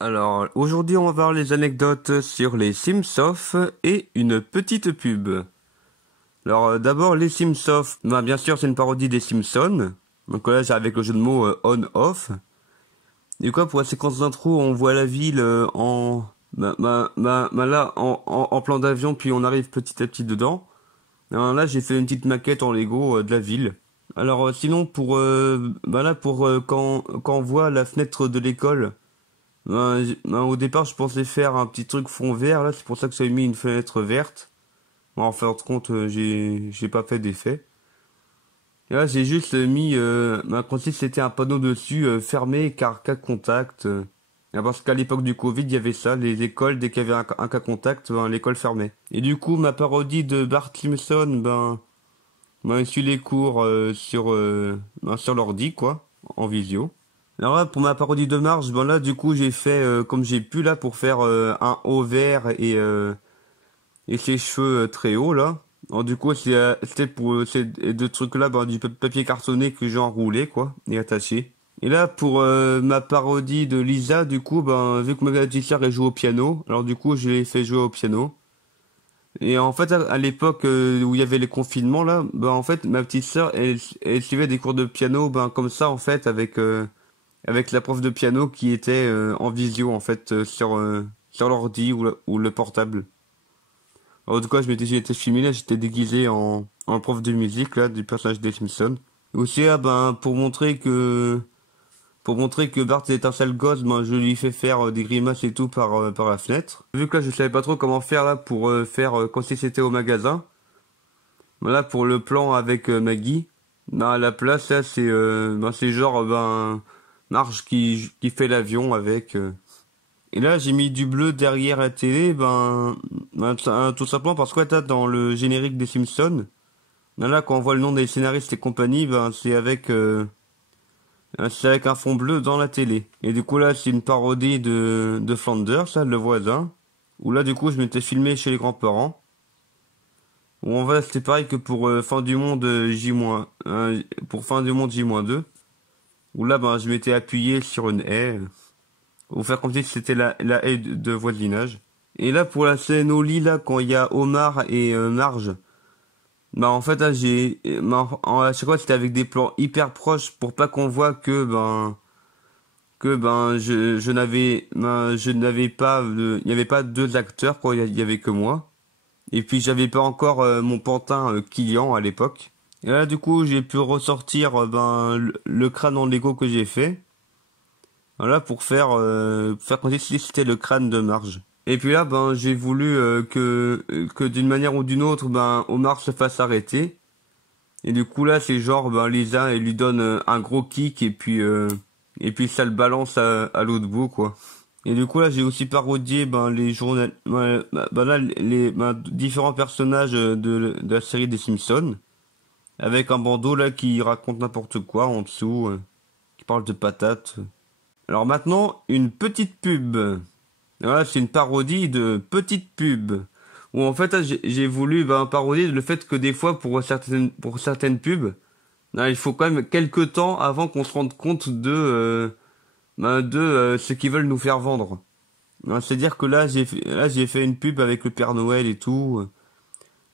Alors, aujourd'hui, on va voir les anecdotes sur les Simsoft et une petite pub. Alors, d'abord, les Simsoft, bien sûr, c'est une parodie des Simpsons. Donc là, c'est avec le jeu de mots on-off. Du coup, pour la séquence d'intro, on voit la ville là, en plan d'avion, puis on arrive petit à petit dedans. Alors là, j'ai fait une petite maquette en Lego de la ville. Alors, sinon, quand on voit la fenêtre de l'école. Au départ, je pensais faire un petit truc fond vert, là, c'est pour ça que j'avais mis une fenêtre verte. Bon, en fin de compte, j'ai pas fait d'effet. Et là, j'ai juste mis, comme si c'était un panneau dessus, fermé car cas contact. Parce qu'à l'époque du Covid, il y avait ça, les écoles, dès qu'il y avait un cas contact, l'école fermait. Et du coup, ma parodie de Bart Simpson, je suis les cours sur l'ordi, quoi, en visio. Alors là, pour ma parodie de Marge, là, du coup, j'ai fait comme j'ai pu, là, pour faire un haut vert et ses cheveux très hauts, là. Alors, du coup, c'était pour ces deux trucs-là, du papier cartonné que j'ai enroulé, quoi, et attaché. Et là, pour ma parodie de Lisa, du coup, vu que ma petite sœur, elle joue au piano, alors du coup, je l'ai fait jouer au piano. Et en fait, à l'époque où il y avait les confinements, là, en fait, ma petite sœur, elle suivait des cours de piano, comme ça, en fait, avec la prof de piano qui était en visio en fait sur l'ordi ou le portable. Alors, en tout cas, j'ai été filmé là, j'étais déguisé en prof de musique là du personnage des Simpsons. Aussi pour montrer que Bart est un sale gosse, je lui fais faire des grimaces et tout par la fenêtre. Vu que là je savais pas trop comment faire là pour faire comme si c'était au magasin. Voilà pour le plan avec Maggie. À la place là c'est genre Marge qui fait l'avion avec. Et là j'ai mis du bleu derrière la télé tout simplement parce que là, dans le générique des Simpsons. Là quand on voit le nom des scénaristes et compagnie c'est avec un fond bleu dans la télé. Et du coup là c'est une parodie de Flanders, ça, le voisin. Où là du coup je m'étais filmé chez les grands-parents. Où on va, c'était pareil que pour fin du monde pour fin du monde J-2. Où là je m'étais appuyé sur une haie. Pour faire comme si c'était la haie de voisinage. Et là pour la scène au lit là quand il y a Omar et Marge. En fait là à chaque fois c'était avec des plans hyper proches pour pas qu'on voit que je n'avais pas il n'y avait pas deux acteurs quoi, il y avait que moi. Et puis j'avais pas encore mon pantin Kylian à l'époque. Et là du coup j'ai pu ressortir le crâne en Lego que j'ai fait. Voilà pour faire comme si c'était le crâne de Marge. Et puis là j'ai voulu que d'une manière ou d'une autre Omar se fasse arrêter. Et du coup là c'est genre Lisa elle lui donne un gros kick et puis ça le balance à l'autre bout quoi. Et du coup là j'ai aussi parodié les journal là les différents personnages de la série des Simpsons avec un bandeau là qui raconte n'importe quoi en dessous qui parle de patates. Alors maintenant une petite pub. Voilà, c'est une parodie de petite pub où en fait là, j'ai voulu parodier le fait que des fois pour certaines pubs il faut quand même quelques temps avant qu'on se rende compte de ce qu'ils veulent nous faire vendre. C'est-à-dire que là j'ai fait une pub avec le Père Noël et tout.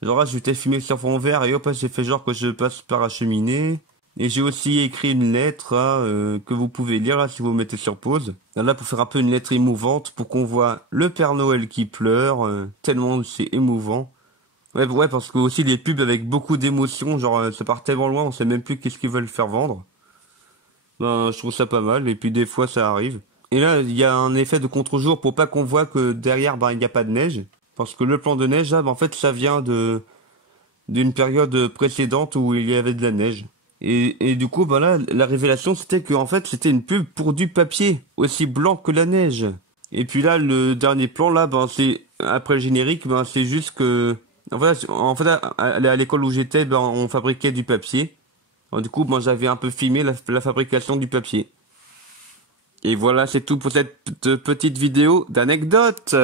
Genre là, je t'ai filmé sur fond vert et hop, j'ai fait genre que je passe par la cheminée. Et j'ai aussi écrit une lettre là, que vous pouvez lire là si vous mettez sur pause. Là pour faire un peu une lettre émouvante pour qu'on voit le Père Noël qui pleure, tellement c'est émouvant. Ouais, parce que aussi les pubs avec beaucoup d'émotions, genre ça part tellement loin, on sait même plus qu'est-ce qu'ils veulent faire vendre. Je trouve ça pas mal et puis des fois ça arrive. Et là, il y a un effet de contre-jour pour pas qu'on voit que derrière il n'y a pas de neige. Parce que le plan de neige, là, en fait, ça vient d'une période précédente où il y avait de la neige. Et du coup, là, la révélation, c'était que en fait, c'était une pub pour du papier, aussi blanc que la neige. Et puis là, le dernier plan, là, c'est après le générique, c'est juste que, à l'école où j'étais, on fabriquait du papier. Alors, du coup, j'avais un peu filmé la fabrication du papier. Et voilà, c'est tout pour cette petite vidéo d'anecdotes.